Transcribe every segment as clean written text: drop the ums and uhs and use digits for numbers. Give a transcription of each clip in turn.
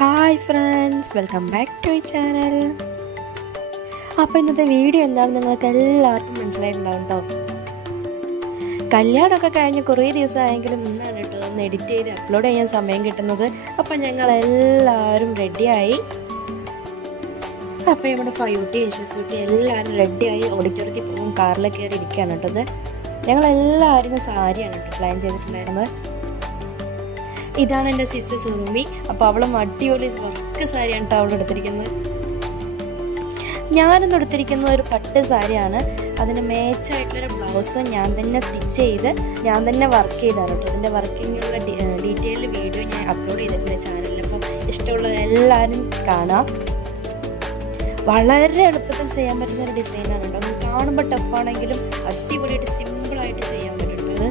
Hi friends, welcome back to my channel. അപ്പോൾ ഇന്നത്തെ video എന്താണെന്ന് നിങ്ങൾക്ക് എല്ലാവർക്കും മനസ്സിലായിട്ടുണ്ടാവും കേട്ടോ. കല്യാണമൊക്കെ കഴിഞ്ഞ് കുറേ ദിവസമായെങ്കിലും ഇന്നാണ് കേട്ടോ ഒന്ന് എഡിറ്റ് ചെയ്ത് അപ്ലോഡ് ചെയ്യാൻ സമയം കിട്ടുന്നത്. അപ്പം ഞങ്ങളെല്ലാവരും റെഡിയായി. അപ്പോൾ നമ്മുടെ ഫയൂട്ടി യശസ്സൂട്ടി എല്ലാവരും റെഡിയായി ഓഡിറ്റോറിയത്തിൽ പോകും. കാറിൽ കയറി ഇരിക്കുകയാണ് കേട്ടത്. ഞങ്ങളെല്ലാവരും സാരിയാണ് കേട്ടോ പ്ലാൻ ചെയ്തിട്ടുണ്ടായിരുന്നത്. ഇതാണ് എൻ്റെ സിസ്റ്റർ സുറുമി. അപ്പോൾ അവളും അടിപൊളി വർക്ക് സാരിയാണ് കേട്ടോ അവൾ എടുത്തിരിക്കുന്നത്. ഞാനൊന്നും എടുത്തിരിക്കുന്നത് ഒരു പട്ട് സാരിയാണ്. അതിന് മാച്ചായിട്ടുള്ളൊരു ബ്ലൗസ് ഞാൻ തന്നെ സ്റ്റിച്ച് ചെയ്ത് ഞാൻ തന്നെ വർക്ക് ചെയ്താണ് കേട്ടോ. അതിൻ്റെ വർക്കിങ്ങിലുള്ള ഡീറ്റെയിൽ വീഡിയോ ഞാൻ അപ്ലോഡ് ചെയ്തിട്ടുണ്ട് ചാനലിൽ. അപ്പം ഇഷ്ടമുള്ളവരെല്ലാവരും കാണാം. വളരെ എളുപ്പത്തിൽ ചെയ്യാൻ പറ്റുന്ന ഒരു ഡിസൈനാണ് കേട്ടോ. അത് കാണുമ്പോൾ ടഫാണെങ്കിലും അടിപൊളിയായിട്ട് സിമ്പിളായിട്ട് ചെയ്യാൻ പറ്റും ഇത്.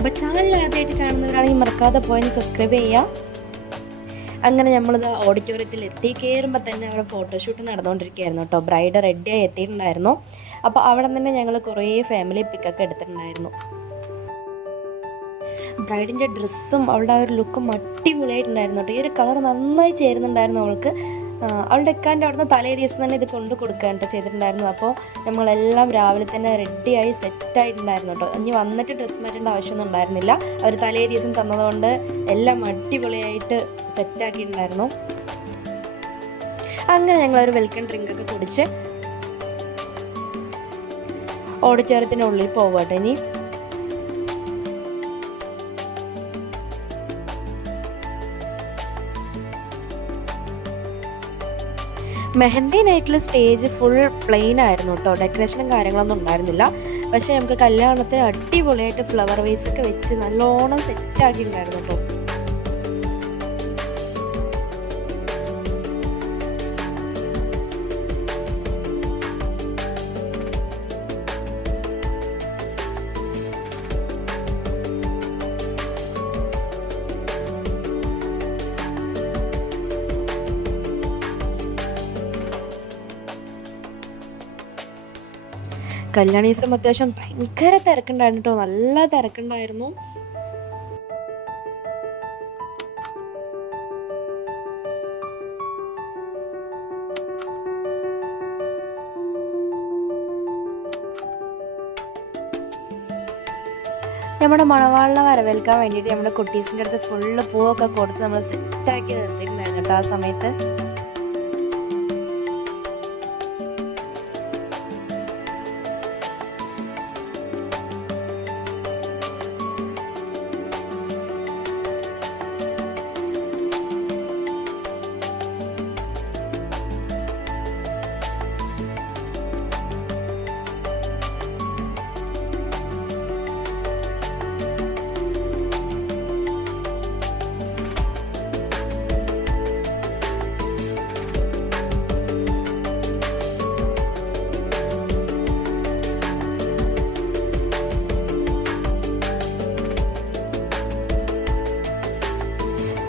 അപ്പോൾ ചാനൽ ആദ്യമായിട്ട് കാണുന്നവരാണെങ്കിൽ മറക്കാതെ പോയി സബ്സ്ക്രൈബ് ചെയ്യാം. അങ്ങനെ നമ്മളിത് ഓഡിറ്റോറിയത്തിൽ എത്തി. കയറുമ്പോൾ തന്നെ അവിടെ ഫോട്ടോഷൂട്ട് നടന്നുകൊണ്ടിരിക്കുകയായിരുന്നു കേട്ടോ. ബ്രൈഡ് റെഡിയായി എത്തിയിട്ടുണ്ടായിരുന്നു. അപ്പോൾ അവിടെ തന്നെ ഞങ്ങൾ കുറേ ഫാമിലി പിക്കൊക്കെ എടുത്തിട്ടുണ്ടായിരുന്നു. ബ്രൈഡിൻ്റെ ഡ്രസ്സും അവളുടെ ആ ഒരു ലുക്കും അടിപൊളിയായിട്ടുണ്ടായിരുന്നു കേട്ടോ. ഈ ഒരു കളർ നന്നായി ചേരുന്നുണ്ടായിരുന്നു അവൾക്ക്. അവളുടെ എക്കാൻ്റെ അവിടുന്ന് തലേ ദിവസം തന്നെ ഇത് കൊണ്ട് കൊടുക്കാൻ കേട്ടോ ചെയ്തിട്ടുണ്ടായിരുന്നു. അപ്പോൾ നമ്മളെല്ലാം രാവിലെ തന്നെ റെഡിയായി സെറ്റായിട്ടുണ്ടായിരുന്നു കേട്ടോ. ഇനി വന്നിട്ട് ഡ്രസ്സ് മാറ്റേണ്ട ആവശ്യമൊന്നും ഉണ്ടായിരുന്നില്ല. അവർ തലേ ദിവസം തന്നതുകൊണ്ട് എല്ലാം അടിപൊളിയായിട്ട് സെറ്റാക്കിയിട്ടുണ്ടായിരുന്നു. അങ്ങനെ ഞങ്ങളൊരു വെൽക്കം ഡ്രിങ്കൊക്കെ കുടിച്ച് ഓഡിറ്റോറിയത്തിനുള്ളിൽ പോവാട്ടെ. ഇനി മെഹന്തി നൈറ്റിൽ സ്റ്റേജ് ഫുൾ പ്ലെയിൻ ആയിരുന്നു കേട്ടോ. ഡെക്കറേഷനും കാര്യങ്ങളൊന്നും ഉണ്ടായിരുന്നില്ല. പക്ഷേ നമുക്ക് കല്യാണത്തിന് അടിപൊളിയായിട്ട് ഫ്ലവർ വേസ് ഒക്കെ വെച്ച് നല്ലോണം സെറ്റാക്കിയിട്ടുണ്ടായിരുന്നു കേട്ടോ. കല്യാണ ദിവസം അത്യാവശ്യം ഭയങ്കര തിരക്കുണ്ടായിരുന്നു കേട്ടോ. നല്ല തിരക്കുണ്ടായിരുന്നു. നമ്മുടെ മണവാളിനെ വരവേൽക്കാൻ വേണ്ടിയിട്ട് നമ്മുടെ കുട്ടീസിൻ്റെ അടുത്ത് ഫുള്ള് പൂവൊക്കെ കൊടുത്ത് നമ്മൾ സെറ്റാക്കി നിർത്തിയിട്ടുണ്ടായിരുന്നു കേട്ടോ ആ സമയത്ത്.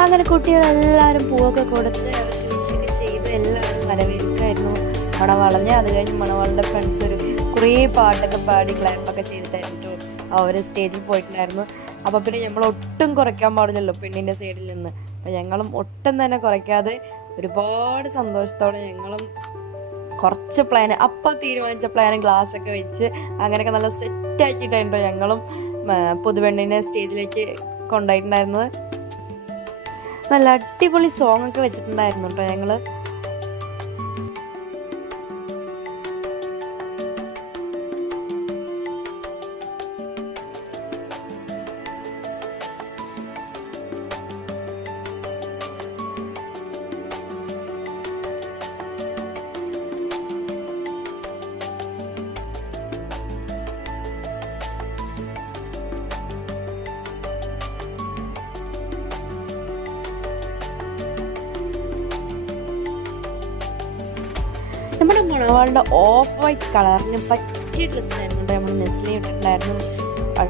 അങ്ങനെ കുട്ടികളെല്ലാവരും പൂവൊക്കെ കൊടുത്ത് അവർക്ക് വിഷൊക്കെ ചെയ്ത് എല്ലാവരും വരവേൽക്കായിരുന്നു മണവാളഞ്ഞ്. അത് കഴിഞ്ഞ് മണവാളിൻ്റെ ഫ്രണ്ട്സ് ഒരു കുറേ പാട്ടൊക്കെ പാടി ക്ലാപ്പൊക്കെ ചെയ്തിട്ടായിരുന്നു അവർ സ്റ്റേജിൽ പോയിട്ടുണ്ടായിരുന്നു. അപ്പോൾ പിന്നെ നമ്മൾ ഒട്ടും കുറയ്ക്കാൻ പാടില്ലല്ലോ പെണ്ണിൻ്റെ സൈഡിൽ നിന്ന്. അപ്പോൾ ഞങ്ങളും ഒട്ടും തന്നെ കുറയ്ക്കാതെ ഒരുപാട് സന്തോഷത്തോടെ ഞങ്ങളും കുറച്ച് പ്ലാൻ അപ്പം തീരുമാനിച്ച പ്ലാനും ഗ്ലാസ്സൊക്കെ വെച്ച് അങ്ങനെയൊക്കെ നല്ല സെറ്റാക്കിയിട്ടായിരുന്നു ഞങ്ങളും പുതുപെണ്ണിനെ സ്റ്റേജിലേക്ക് കൊണ്ടുപോയിട്ടുണ്ടായിരുന്നത്. നല്ല അടിപൊളി സോങ് ഒക്കെ വെച്ചിട്ടുണ്ടായിരുന്നു കേട്ടോ ഞങ്ങൾ. നമ്മുടെ മണവാളുടെ ഓഫ് വൈറ്റ് കളറിന് പറ്റിയ ഡ്രസ്സായിരുന്നു കേട്ടോ നമ്മൾ നെസ്ലി ഇട്ടിട്ടുണ്ടായിരുന്നു.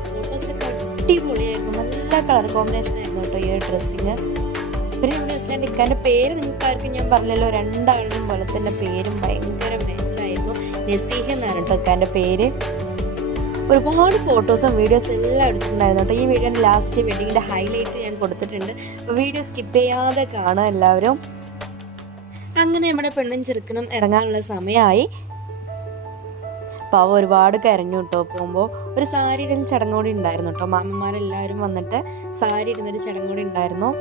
ഫോട്ടോസൊക്കെ അടിപൊളിയായിരുന്നു. നല്ല കളർ കോമ്പിനേഷൻ ആയിരുന്നു കേട്ടോ ഈ ഒരു ഡ്രസ്സിങ്. പിന്നെ നമ്മുടെ നെസ്ലിൻ്റെ ഇക്കാൻ്റെ പേര് നിങ്ങൾക്ക് ആർക്കും ഞാൻ പറഞ്ഞല്ലോ. രണ്ടാളുടെയും പോലെ തന്നെ പേരും ഭയങ്കര മാച്ചായിരുന്നു. നസീഹ് എന്നാണ് കേട്ടോ ഇക്കാൻ്റെ പേര്. ഒരുപാട് ഫോട്ടോസും വീഡിയോസും എല്ലാം എടുത്തിട്ടുണ്ടായിരുന്നു കേട്ടോ. ഈ വീഡിയോയുടെ ലാസ്റ്റ് വെഡിങ്ങിൻ്റെ ഹൈലൈറ്റ് ഞാൻ കൊടുത്തിട്ടുണ്ട്. അപ്പോൾ വീഡിയോ സ്കിപ്പ് ചെയ്യാതെ കാണുക എല്ലാവരും. അങ്ങനെ നമ്മുടെ പെണ്ണും ചെറുക്കനും ഇറങ്ങാനുള്ള സമയമായി. പാവം ഒരുപാട് കരഞ്ഞു കേട്ടോ. പോകുമ്പോൾ ഒരു സാരി ഇടൽ ചടങ്ങ് കൂടി ഉണ്ടായിരുന്നു കേട്ടോ. മാമന്മാരെല്ലാവരും വന്നിട്ട് സാരി ഇടുന്നൊരു ചടങ്ങ് കൂടി ഉണ്ടായിരുന്നു.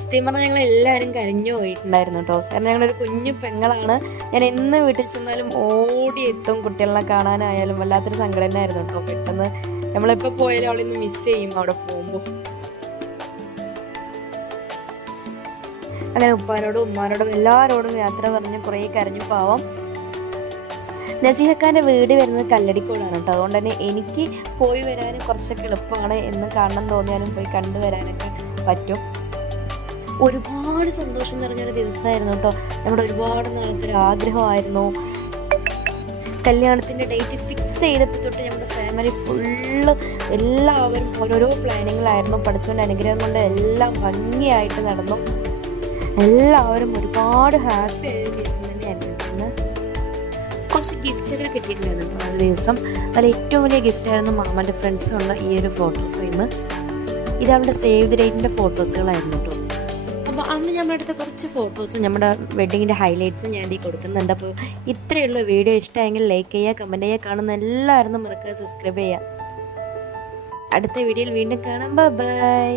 സത്യം പറഞ്ഞാൽ ഞങ്ങൾ എല്ലാവരും കരഞ്ഞു പോയിട്ടുണ്ടായിരുന്നു കേട്ടോ. കാരണം ഞങ്ങളൊരു കുഞ്ഞു പെങ്ങളാണ്. ഞാൻ എന്ന് വീട്ടിൽ ചെന്നാലും ഓടി എത്തും. കുട്ടികളെ കാണാനായാലും വല്ലാത്തൊരു സങ്കടം തന്നെയായിരുന്നു കേട്ടോ. പെട്ടെന്ന് നമ്മളെപ്പോൾ പോയാലും അവളെ ഒന്ന് മിസ് ചെയ്യും അവിടെ പോകുമ്പോൾ. അങ്ങനെ ഉപ്പാനോടും ഉമ്മാനോടും എല്ലാവരോടും യാത്ര പറഞ്ഞ് കുറേ കരഞ്ഞു പാവം. നസീഹക്കാൻ്റെ വീട് വരുന്നത് കല്ലടിക്കോടാണ് കേട്ടോ. അതുകൊണ്ട് തന്നെ എനിക്ക് പോയി വരാനും കുറച്ചൊക്കെ എളുപ്പമാണ്. എന്ന് കാണണം തോന്നിയാലും പോയി കണ്ടുവരാനൊക്കെ പറ്റും. ഒരുപാട് സന്തോഷം നിറഞ്ഞൊരു ദിവസമായിരുന്നു കേട്ടോ. നമ്മുടെ ഒരുപാട് നാളത്തെ ഒരു ആഗ്രഹമായിരുന്നു. കല്യാണത്തിൻ്റെ ഡേറ്റ് ഫിക്സ് ചെയ്തപ്പോൾ തൊട്ട് നമ്മുടെ ഫാമിലി ഫുള്ള് എല്ലാവരും ഓരോരോ പ്ലാനിങ്ങിലായിരുന്നു. പഠിച്ചവൻ്റെ അനുഗ്രഹം കൊണ്ട് എല്ലാം ഭംഗിയായിട്ട് നടന്നു. എല്ലാവരും ഒരുപാട് ഹാപ്പി ആയ ഒരു ദിവസം തന്നെയായിരുന്നു. ഇന്ന് കുറച്ച് ഗിഫ്റ്റൊക്കെ കിട്ടിയിട്ടുണ്ടായിരുന്നു ആ ഒരു ദിവസം. അതിൽ ഏറ്റവും വലിയ ഗിഫ്റ്റായിരുന്നു മാമൻ്റെ ഫ്രണ്ട്സുള്ള ഈ ഒരു ഫോട്ടോ ഫ്രെയിം. ഇത് അവളുടെ സേവ് ദി ഡേറ്റിൻ്റെ ഫോട്ടോസുകളായിരുന്നു കേട്ടോ. അപ്പോൾ അന്ന് നമ്മളെടുത്ത കുറച്ച് ഫോട്ടോസും നമ്മുടെ വെഡ്ഡിങ്ങിൻ്റെ ഹൈലൈറ്റ്സും ഞാൻ ഇതിൽ കൊടുക്കുന്നുണ്ട്. അപ്പോൾ ഇത്രയുള്ള വീഡിയോ ഇഷ്ടമായെങ്കിൽ ലൈക്ക് ചെയ്യുക, കമൻറ്റ് ചെയ്യുക. കാണുന്ന എല്ലാവരും മറക്കാതെ സബ്സ്ക്രൈബ് ചെയ്യുക. അടുത്ത വീഡിയോയിൽ വീണ്ടും കാണാം. ബൈ.